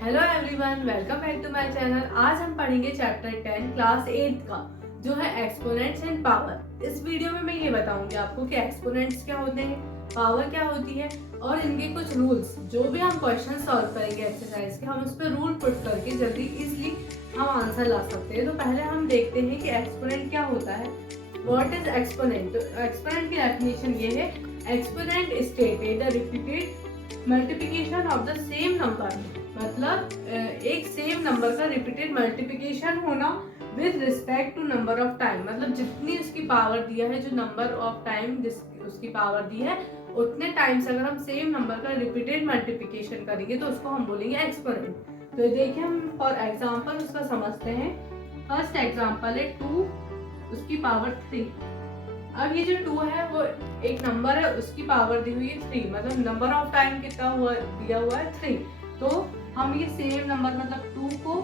Hello everyone, welcome back to my channel. आज हम पढ़ेंगे चैप्टर 10 क्लास 8 का, जो है एक्सपोनेंट्स एंड पावर। इस वीडियो में मैं ये बताऊंगी आपको कि एक्सपोनेंट्स क्या होते हैं, पावर क्या होती है और इनके कुछ रूल्स। जो भी हम क्वेश्चन सॉल्व करेंगे एक्सरसाइज के, हम उस पर रूल पुट करके जल्दी इजली हम आंसर ला सकते हैं। तो पहले हम देखते हैं कि एक्सपोनेंट क्या होता है। What is exponent? एक्सपोनेंट की डेफिनेशन ये है, exponent stated the repeated multiplication of the same number. मतलब एक सेम नंबर का रिपीटेड मल्टीप्लिकेशन होना with respect to number of time. मतलब जितनी उसकी पावर दिया है, जो नंबर ऑफ टाइम जिस उसकी पावर दी है, उतने टाइम्स अगर हम सेम नंबर का रिपीटेड मल्टीप्लिकेशन करेंगे तो उसको हम बोलेंगे एक्सपोनेंट। तो देखिए हम फॉर एग्जांपल उसका समझते हैं। फर्स्ट एग्जांपल है 2 उसकी पावर 3। अब ये जो 2 है वो एक नंबर है, उसकी पावर दी हुई है 3, मतलब नंबर ऑफ टाइम कितना हुआ दिया हुआ है 3। तो हम ये सेम नंबर मतलब 2 को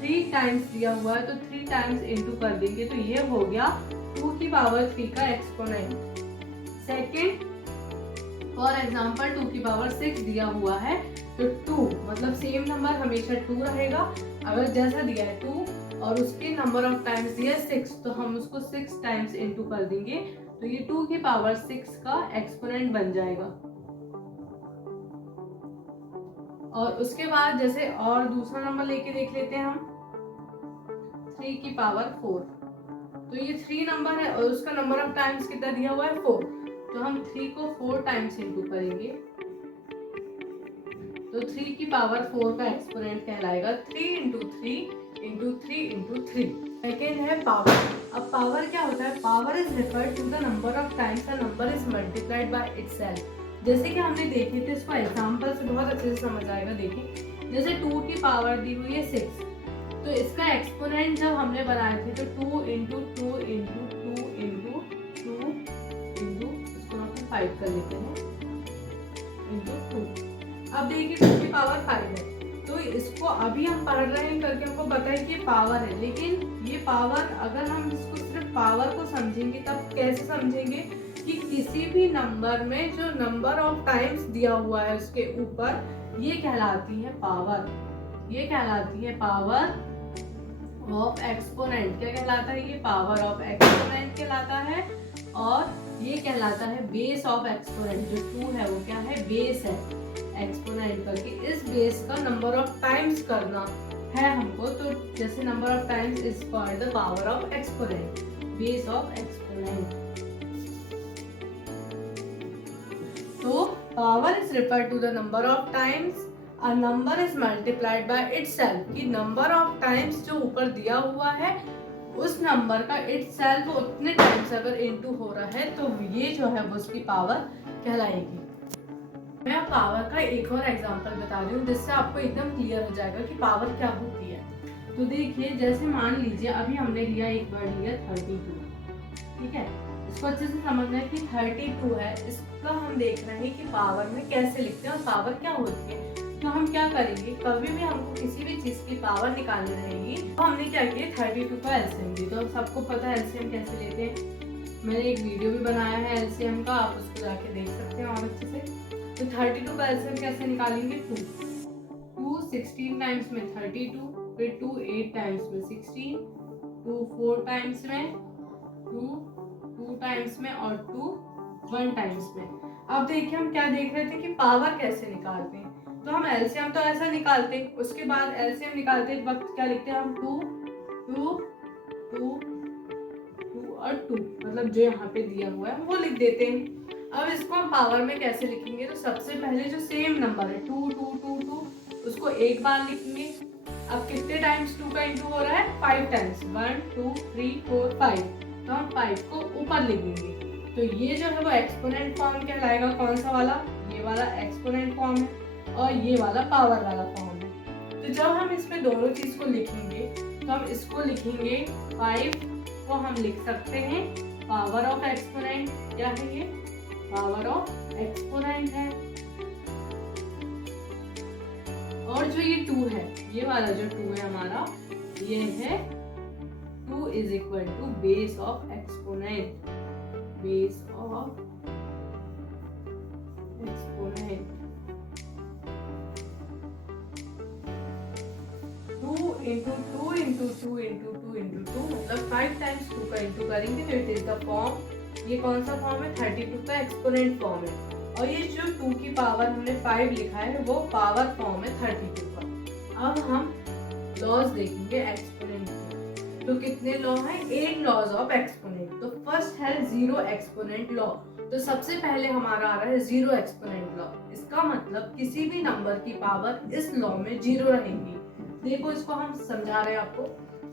3 टाइम्स दिया हुआ है तो 3 टाइम्स इनटू कर देंगे, तो ये हो गया 2 की पावर 3 का एक्सपोनेंट। सेकंड फॉर एग्जांपल 2 की पावर 6 दिया हुआ है तो 2 मतलब सेम नंबर हमेशा 2 रहेगा। अगर जैसा दिया है 2 और उसके नंबर ऑफ टाइम्स दिया है 6, तो हम उसको 6 टाइम्स इनटू कर देंगे, तो ये 2 की पावर 6 का एक्सपोनेंट बन जाएगा। और उसके बाद जैसे और दूसरा नंबर लेके देख लेते हैं हम, 3 की पावर 4। तो ये 3 नंबर है और उसका नंबर ऑफ टाइम्स कितना दिया हुआ है 4, तो हम 3 को 4 टाइम्स इनटू करेंगे, तो 3 की पावर 4 का एक्सपोनेंट कहलाएगा 3 इंटू 3 इंटू 3 इंटू 3। सेकेंड है पावर। अब पावर क्या होता है? Power is referred to the number of times the number is multiplied by itself. जैसे कि हमने देखे थे, इसको एग्जांपल से बहुत अच्छे से समझ आएगा। देखिए जैसे 2 की पावर दी हुई है 6, तो इसका एक्सपोनेंट जब हमने बनाए थे तो 2 इंटू 2 इंटू 2 इंटू 2 इंटू, इसको हम 5 कर लेते हैं, इंटू 2। अब देखिए 2 की पावर 5 है, तो इसको अभी हम पढ़ रहे हैं करके हमको पता है कि ये पावर है, लेकिन ये पावर अगर हम इसको सिर्फ पावर को समझेंगे तब कैसे समझेंगे कि किसी भी नंबर में जो नंबर ऑफ टाइम्स दिया हुआ है उसके ऊपर, ये कहलाती है पावर। ये कहलाती है पावर ऑफ एक्सपोनेंट। क्या कहलाता है? ये पावर ऑफ एक्सपोनेंट कहलाता है। और ये कहलाता है बेस ऑफ एक्सपोनेंट। जो 2 है वो क्या है? बेस है एक्सपोनेंट करके। इस बेस का नंबर ऑफ टाइम्स करना है हमको, तो जैसे number of times is called the power of exponent, base of exponent. तो power is referred to the number of times a number is multiplied by itself, कि नंबर ऑफ टाइम्स जो ऊपर दिया हुआ है उस नंबर का itself उतने टाइम्स अगर इनटू हो रहा है तो ये जो है वो उसकी पावर कहलाएगी। मैं पावर का एक और एग्जांपल बता रही हूँ जिससे आपको एकदम क्लियर हो जाएगा कि पावर क्या होती है। तो देखिए जैसे मान लीजिए अभी हमने लिया एक वर्ड लिया 32, ठीक है। इसको अच्छे से समझना है कि 32 है, इसका हम देख रहे हैं कि पावर में कैसे लिखते हैं और पावर क्या होती है। तो हम क्या करेंगे, कभी भी हमको किसी भी चीज की पावर निकालनी रहेगी तो हमने क्या किया, 32 का एलसीएम ली। तो सबको पता है एलसीएम कैसे लेते हैं, मैंने एक वीडियो भी बनाया है एलसीएम का, आप उसको जाके देख सकते हैं और अच्छे से। तो 32 का एलसीएम कैसे निकालेंगे? 2 16 टाइम्स में 32, फिर 2 8 टाइम्स में 16, 2 4 टाइम्स में, 2 टाइम्स में और 2 1 टाइम्स में। अब देखिए हम क्या देख रहे थे कि पावर कैसे निकालते हैं। तो हम एलसीएम तो ऐसा निकालते हैं, उसके बाद एलसीएम निकालते वक्त क्या लिखते हैं हम? 2 2 2 2 और 2, मतलब जो यहाँ पे दिया हुआ है वो लिख देते हैं। अब इसको हम पावर में कैसे लिखेंगे? तो सबसे पहले जो सेम नंबर है 2 2 2 2, उसको एक बार लिखेंगे। अब कितने टाइम्स 2 का इंटू हो रहा है? 5 टाइम्स, 1 2 3 4 5, तो हम 5 को ऊपर लिखेंगे। तो ये जो है वो एक्सपोनेंट फॉर्म कहलाएगा। कौन सा वाला? ये वाला एक्सपोनेंट फॉर्म है और ये वाला पावर वाला फॉर्म है। तो जब हम इसमें दोनों चीज को लिखेंगे तो हम इसको लिखेंगे 5 को हम लिख सकते हैं पावर ऑफ एक्सपोनेंट। क्या है ये? पावर ऑफ एक्सपोनेंट है। और जो ये 2 है, ये वाला जो 2 है हमारा, ये है 2 is equal to base of exponent, base of exponent. Into two into two into two into two, मतलब 5 टाइम्स 2 का इंटू करेंगे तो इट इज द फॉर्म, ये कौन सा फॉर्म है, 32 का एक्सपोनेंट फॉर्म है। और ये जो 2 की पावर हमने 5 लिखा है वो पावर फॉर्म है 32 का। अब हम लॉज देखेंगे एक्सपोनेंट के, तो कितने लॉ हैं, 8 लॉज ऑफ एक्सपोनेंट। तो फर्स्ट है जीरो एक्सपोनेंट लॉ, तो सबसे पहले हमारा आ रहा है जीरो एक्सपोनेंट लॉ। इसका मतलब किसी भी नंबर की पावर इस लॉ में जीरो रहेगी। देखो इसको हम समझा रहे हैं आपको।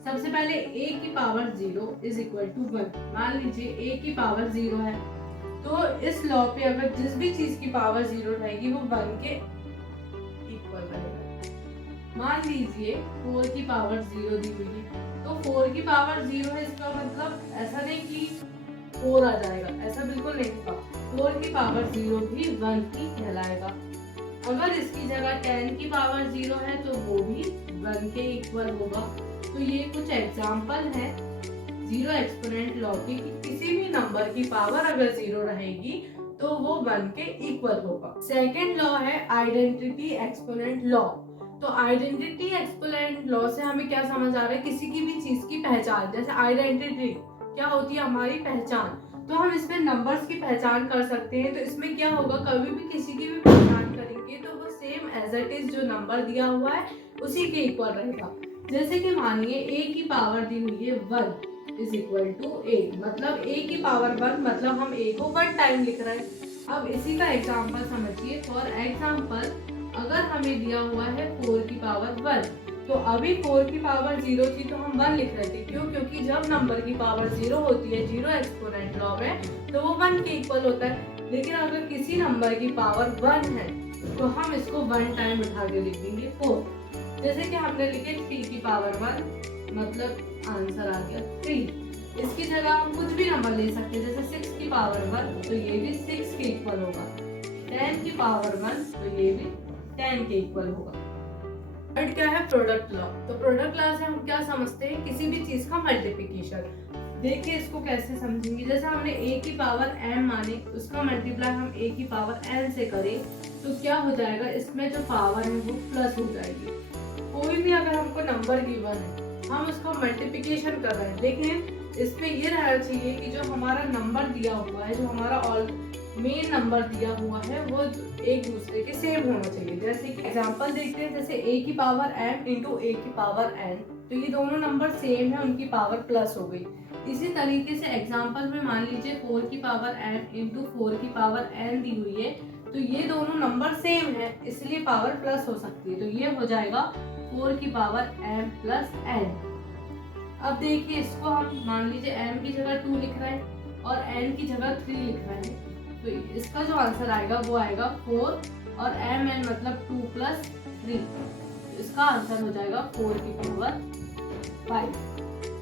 सबसे पहले a की पावर 0 इज इक्वल टू 1। मान लीजिए a की पावर 0 है, तो इस लॉ पे अगर जिस भी चीज की पावर 0 रहेगी वो 1 के इक्वल रहेगा। मान लीजिए 4 की पावर 0 दी हुई है, तो 4 की पावर 0 है, इसका मतलब ऐसा नहीं कि 4 आ जाएगा, ऐसा बिल्कुल नहीं होगा। 4 की पावर 0 भी 1 ही कहलाएगा। अगर इसकी जगह 10 की पावर 0 है तो वो भी 1 के इक्वल होगा। तो ये कुछ एग्जाम्पल है जीरो एक्सपोनेंट लॉ की, कि किसी भी नंबर की पावर अगर 0 रहेगी तो वो 1 के इक्वल होगा। सेकेंड लॉ है आइडेंटिटी एक्सपोनेंट लॉ। तो आइडेंटिटी एक्सपोनेंट लॉ से हमें क्या समझ आ रहा है, किसी की भी चीज की पहचान, जैसे आइडेंटिटी क्या होती है, हमारी पहचान, तो हम इसमें नंबर्स की पहचान कर सकते हैं। तो इसमें क्या होगा, कभी भी किसी की भी पहचान करेंगे तो वो सेम एज इट इज जो नंबर दिया हुआ है उसी के इक्वल रहेगा। जैसे कि मानिए a की पावर दी हुई है 1 इज इक्वल टू a, मतलब a की पावर 1, मतलब हम a को 1 टाइम लिख रहे हैं। अब इसी का एग्जाम्पल समझिए। फॉर एग्जाम्पल अगर हमें दिया हुआ है 4 की पावर 1, तो अभी 4 की पावर 0 थी तो हम 1 लिख रहे थे। क्यों? क्योंकि जब नंबर की पावर 0 होती है जीरो एक्सपोनेंट लॉ में, तो वो 1 के इक्वल होता है। लेकिन अगर किसी नंबर की पावर 1 है तो हम इसको 1 टाइम उठा के लिख देंगे 4। जैसे कि हमने लिखे 3 की पावर 1, मतलब आंसर आ गया 3। इसकी जगह हम कुछ भी नंबर ले सकते हैं, जैसे 6 की पावर 1, तो ये भी 6 के इक्वल होगा। 10 की पावर 1, तो ये भी 10 के इक्वल होगा। थर्ड क्या है, प्रोडक्ट लॉ। तो प्रोडक्ट लॉ से हम क्या समझते हैं, किसी भी चीज का मल्टीप्लिकेशन। देखिए इसको कैसे समझेंगे, जैसे हमने a की पावर m माने, उसका मल्टीप्लाई हम a की पावर n से करें तो क्या हो जाएगा, इसमें जो पावर है वो प्लस हो जाएगी। कोई भी अगर हमको नंबर गिवन है, हम उसका मल्टीप्लिकेशन कर रहे हैं, लेकिन इसमें ये रहना चाहिए कि जो हमारा नंबर दिया हुआ है, जो हमारा ऑल मेन नंबर दिया हुआ है, वो एक दूसरे के सेम होना चाहिए। जैसे कि एग्जांपल देखते हैं, जैसे a की पावर m इंटू a की पावर n, तो ये दोनों नंबर सेम है, उनकी पावर प्लस हो गई। इसी तरीके से एग्जांपल में मान लीजिए 4 की पावर m इंटू 4 की पावर n दी हुई है, तो ये दोनों नंबर सेम है, इसलिए पावर प्लस हो सकती है। तो ये हो जाएगा 4 की पावर m प्लस n। अब देखिए इसको हम मान लीजिए m की जगह 2 लिख रहे हैं और n की जगह 3 लिख रहे हैं, तो इसका जो आंसर आएगा वो आएगा 4 और mn मतलब 2 प्लस 3, इसका आंसर हो जाएगा 4 की पावर 5।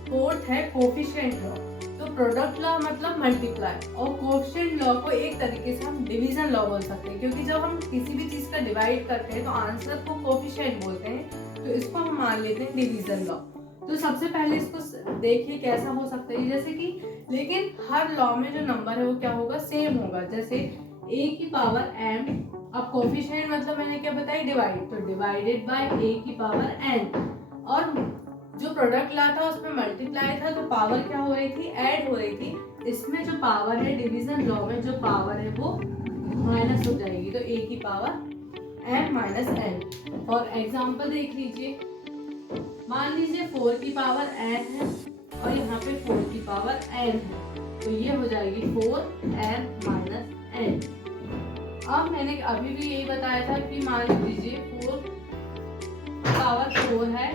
फोर्थ है कोफिशिएंट लॉ। तो प्रोडक्ट लॉ मतलब मल्टीप्लाई, और कोफिशिएंट लॉ को एक तरीके से हम डिवीजन लॉ बोल सकते हैं, क्योंकि जब हम किसी भी चीज का डिवाइड करते हैं तो आंसर को कोफिशिएंट बोलते हैं, तो इसको हम मान लेते हैं डिवीजन लॉ। तो सबसे पहले इसको देखिए कैसा हो सकता है, जैसे कि लेकिन हर लॉ में जो नंबर है वो क्या होगा, सेम होगा। जैसे a की पावर m, अब कोफिशिएंट मतलब मैंने क्या बताया, डिवाइड, तो डिवाइडेड बाय a की पावर n, और जो प्रोडक्ट ला था उसमें मल्टीप्लाई था, तो पावर क्या हो रही थी, ऐड हो रही थी। इसमें जो पावर है डिवीजन लॉ में जो पावर है वो माइनस हो जाएगी, तो a की पावर m माइनस n। और एग्जांपल देख लीजिए, मान लीजिए 4 की पावर n है और यहाँ पे 4 की पावर n है, तो ये हो जाएगी 4n माइनस n। अब मैंने अभी भी यही बताया था कि मान लीजिए 4 की पावर 4 है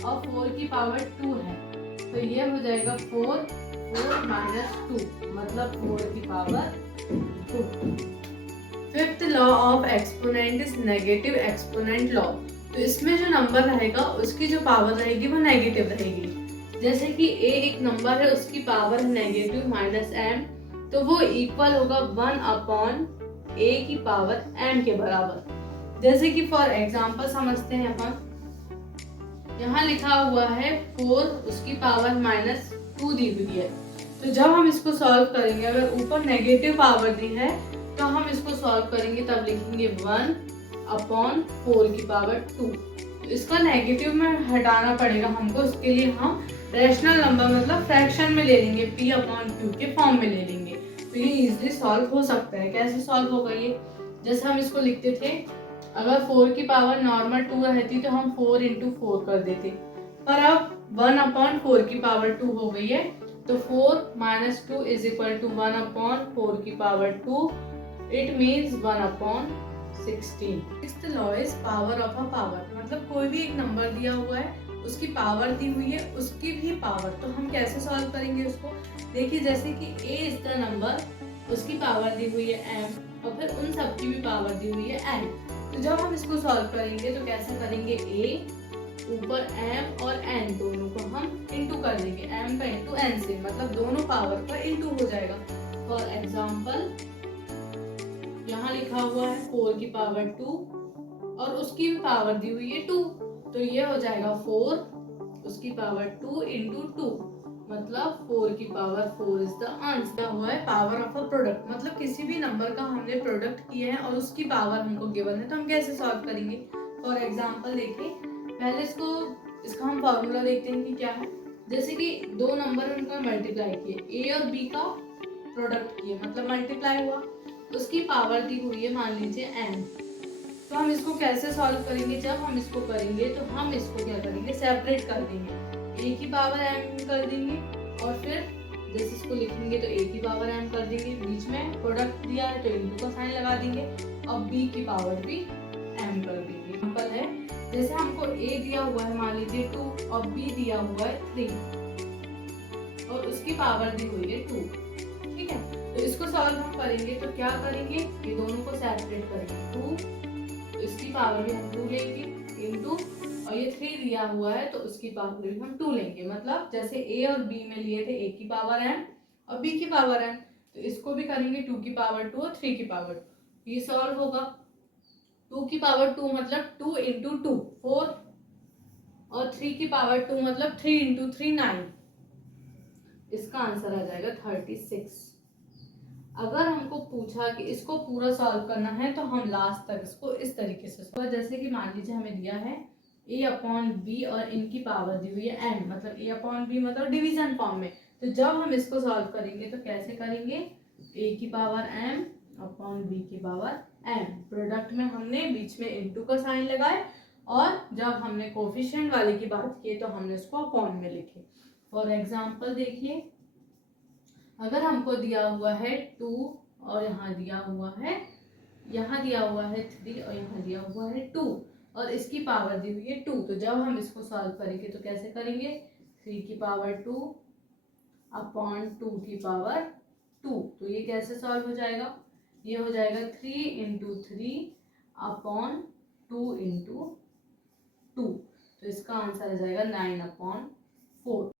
और 4 की पावर 2 है, तो ये हो जाएगा 4 माइनस 2, मतलब 4 की power 2। Fifth law of exponent is negative exponent law. तो इसमें जो नंबर रहेगा उसकी जो पावर रहेगी वो नेगेटिव रहेगी। जैसे कि a एक नंबर है, उसकी पावर नेगेटिव माइनस m, तो वो इक्वल होगा 1 अपॉन a की पावर m के बराबर। जैसे कि फॉर एग्जांपल समझते हैं अपन, यहाँ लिखा हुआ है 4, उसकी पावर माइनस 2 दी हुई है, तो जब हम इसको सॉल्व करेंगे, अगर ऊपर नेगेटिव पावर दी है तो हम इसको सॉल्व करेंगे, तब लिखेंगे 1 अपॉन 4 की पावर 2, तो इसका नेगेटिव में हटाना पड़ेगा हमको, उसके लिए हम रैशनल नंबर मतलब फ्रैक्शन में ले लेंगे, p अपॉन क्यू के फॉर्म में ले लेंगे। तो ये इजीली सॉल्व हो सकता है। कैसे सॉल्व होगा ये, जैसे हम इसको लिखते थे, अगर 4 की पावर नॉर्मल 2 रहती तो हम 4 इंटू 4 कर देते, पर अब 1 अपॉन 4 की पावर 2 हो गई है, तो 4 minus 2 is equal to 1 upon 4 की power 2, it means 1 upon 16। Sixth law is power of a power, मतलब कोई भी एक नंबर दिया हुआ है, उसकी पावर दी हुई है, उसकी भी पावर। तो हम कैसे सॉल्व करेंगे उसको, देखिए जैसे कि a इज द नंबर, उसकी पावर दी हुई है m, और फिर उन सब की भी पावर दी हुई है n। तो जब हम इसको सॉल्व करेंगे तो कैसे करेंगे, a ऊपर m और n दोनों को हम इंटू कर देंगे, m का इंटू n से, मतलब दोनों पावर का इंटू हो जाएगा। फॉर एग्जाम्पल यहाँ लिखा हुआ है 4 की पावर 2 और उसकी भी पावर दी हुई है 2, तो ये हो जाएगा 4 उसकी पावर 2 इंटू 2, मतलब 4 की पावर 4 इज द आंसर। हुआ है पावर ऑफ अ प्रोडक्ट, मतलब किसी भी नंबर का हमने प्रोडक्ट किया है और उसकी पावर हमको गिवन है, तो हम कैसे सॉल्व करेंगे। फॉर एग्जाम्पल देखिए, पहले इसका हम फॉर्मूला देखते हैं कि क्या है। जैसे कि दो नंबर उनका मल्टीप्लाई किए, ए और बी का प्रोडक्ट किए, मतलब मल्टीप्लाई हुआ, उसकी पावर दी हुई है मान लीजिए n। तो हम इसको कैसे सॉल्व करेंगे, जब हम इसको करेंगे तो हम इसको क्या करेंगे, सेपरेट कर देंगे, a की पावर m कर देंगे, और फिर जैसे इसको लिखेंगे तो a की पावर m कर देंगे, बीच में प्रोडक्ट दिया है तो इंटू का साइन लगा देंगे, और b की पावर भी m कर देंगे। एग्जांपल है, जैसे हमको a दिया हुआ है मान लीजिए 2 और b दिया हुआ है 3 और उसकी पावर दी हुई है 2, ठीक है। तो इसको सॉल्व हम करेंगे तो क्या करेंगे, ये दोनों को सेपरेट करेंगे, 2 तो इसकी पावर भी हम 2 लेंगे इंटू, और ये 3 दिया हुआ है तो उसकी पावर भी हम 2 लेंगे, मतलब जैसे a और b में लिए थे a की पावर m और b की पावर m, तो इसको भी करेंगे 2 की पावर 2 और 3 की पावर 2, ये सॉल्व होगा। 2 की पावर 2 मतलब 2 इंटू 2 4, और 3 की पावर 2 मतलब 3 इंटू 3 9, इसका आंसर आ जाएगा 36। अगर हमको पूछा कि इसको पूरा सॉल्व करना है तो हम लास्ट तक इसको इस तरीके से सॉल्व, जैसे कि मान लीजिए हमें दिया है a अपॉन बी और इनकी पावर दी हुई है n, मतलब a अपॉन बी मतलब डिवीजन फॉर्म में। तो जब हम इसको सॉल्व करेंगे तो कैसे करेंगे, a की पावर m अपॉन b की पावर m, प्रोडक्ट में हमने बीच में इंटू का साइन लगाए, और जब हमने कोफिशिएंट वाले की बात की तो हमने उसको अपॉन में लिखे। फॉर एग्जाम्पल देखिए, अगर हमको दिया हुआ है 2 और यहाँ दिया हुआ है 3 और यहाँ दिया हुआ है 2 और इसकी पावर दी हुई है 2, तो जब हम इसको सॉल्व करेंगे तो कैसे करेंगे, 3 की पावर 2 अपॉन 2 की पावर 2, तो ये कैसे सॉल्व हो जाएगा, ये हो जाएगा 3 इंटू 3 अपॉन 2 इंटू 2, तो इसका आंसर आ जाएगा 9 अपॉन 4।